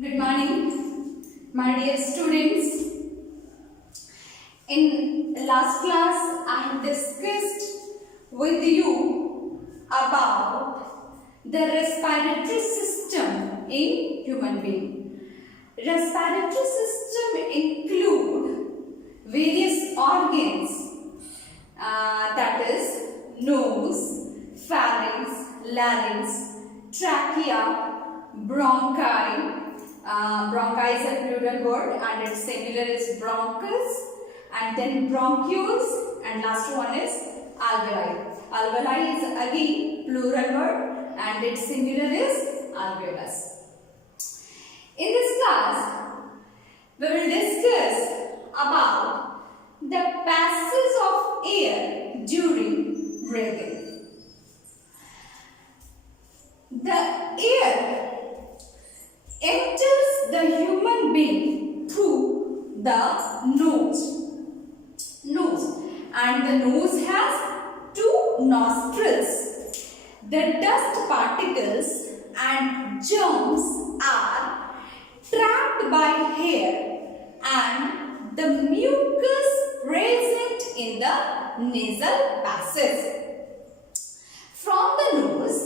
Good morning, my dear students. In last class, I have discussed with you about the respiratory system in human being. Respiratory system include various organs, that is nose, pharynx, larynx, trachea, bronchi. Bronchi is a plural word and its singular is bronchus, and then bronchioles, and last one is alveoli. Alveoli is again plural word and its singular is alveolus. In this class, we will discuss about the passage of air during breathing. The air enters the human being through the nose, and the nose has two nostrils. The dust particles and germs are trapped by hair and the mucus present in the nasal passage. From the nose,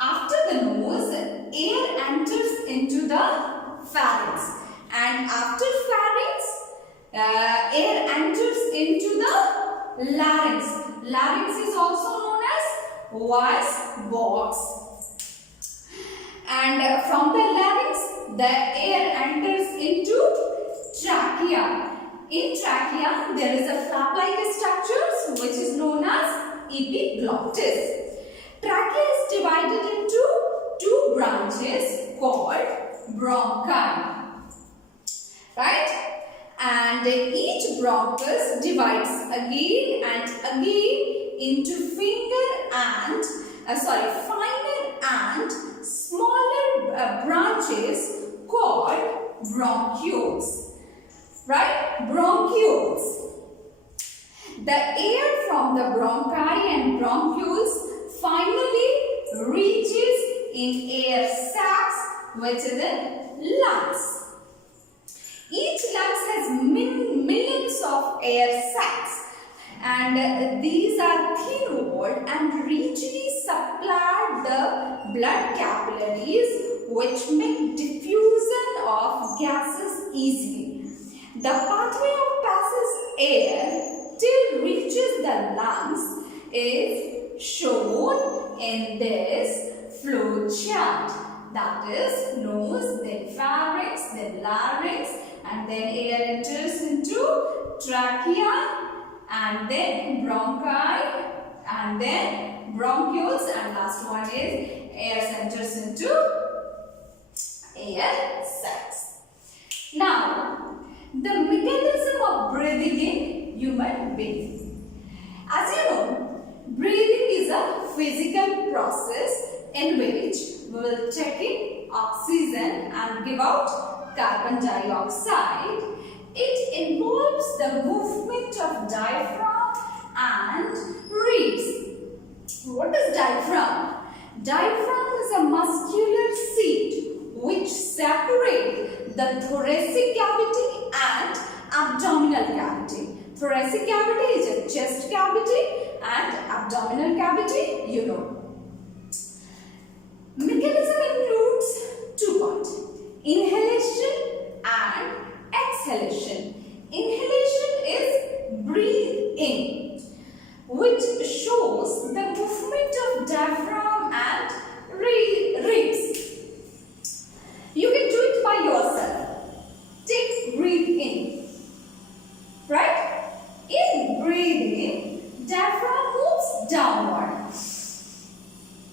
after the nose, air enters into the pharynx, and after pharynx, air enters into the larynx. Larynx is also known as voice box, and from the larynx, the air enters into trachea. In trachea, there is a flap-like structure which is known as epiglottis. Trachea is divided into two branches called bronchi, right? And each bronchus divides again and again into finer and smaller branches called bronchioles, right? Bronchioles. The air from the bronchi and bronchioles finally reaches in air sacs, which is in lungs. Each lungs has millions of air sacs, and these are thin-walled and richly supply the blood capillaries, which make diffusion of gases easily. The pathway of passage air till reaches the lungs is shown in this flow chart. That is nose, then pharynx, then larynx, and then air enters into trachea, and then bronchi, and then bronchioles, and last one is air enters into air sacs. Now, the mechanism of breathing in human being. As you know, breathing is a physical process in which we will take in oxygen and give out carbon dioxide. It involves the movement of diaphragm and ribs. What is diaphragm? Diaphragm is a muscular seat which separates the thoracic cavity and abdominal cavity. Thoracic cavity is a chest cavity and abdominal cavity, you know. Mechanism includes two parts, inhalation and exhalation. Inhalation is breathe in, which shows the movement of diaphragm and ribs. You can do it by yourself. Take breathe in, right? In breathing, diaphragm moves downward.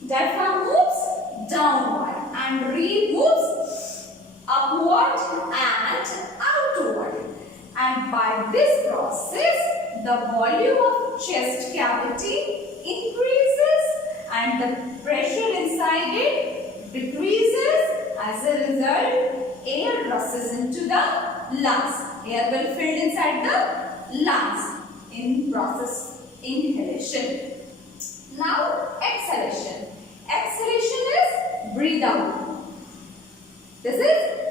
Diaphragm moves downward and rib moves upward and outward. And by this process, the volume of chest cavity increases and the pressure inside it decreases. As a result, air rushes into the lungs. Air will fill inside the lungs in process inhalation. Now, exhalation. Exhalation is breathe out. This is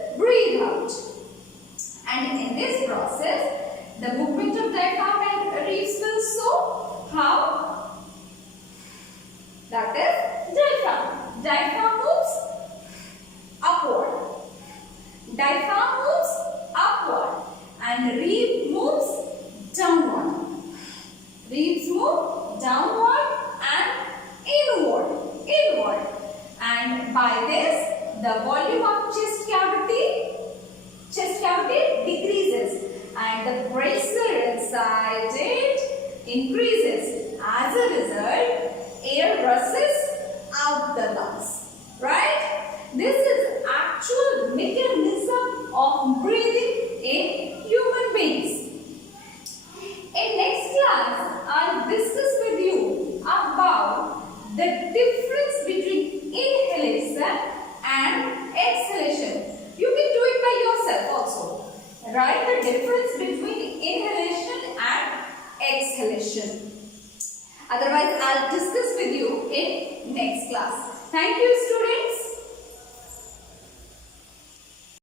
by this the volume of chest cavity decreases and the pressure inside it increases. As a result, air rushes out the lungs. Right? This is actual mechanism of breathing in human beings. In next class, I'll discuss with you about the difference between inhalation and exhalation. You can do it by yourself also. Write the difference between inhalation and exhalation. Otherwise, I'll discuss with you in next class. Thank you, students.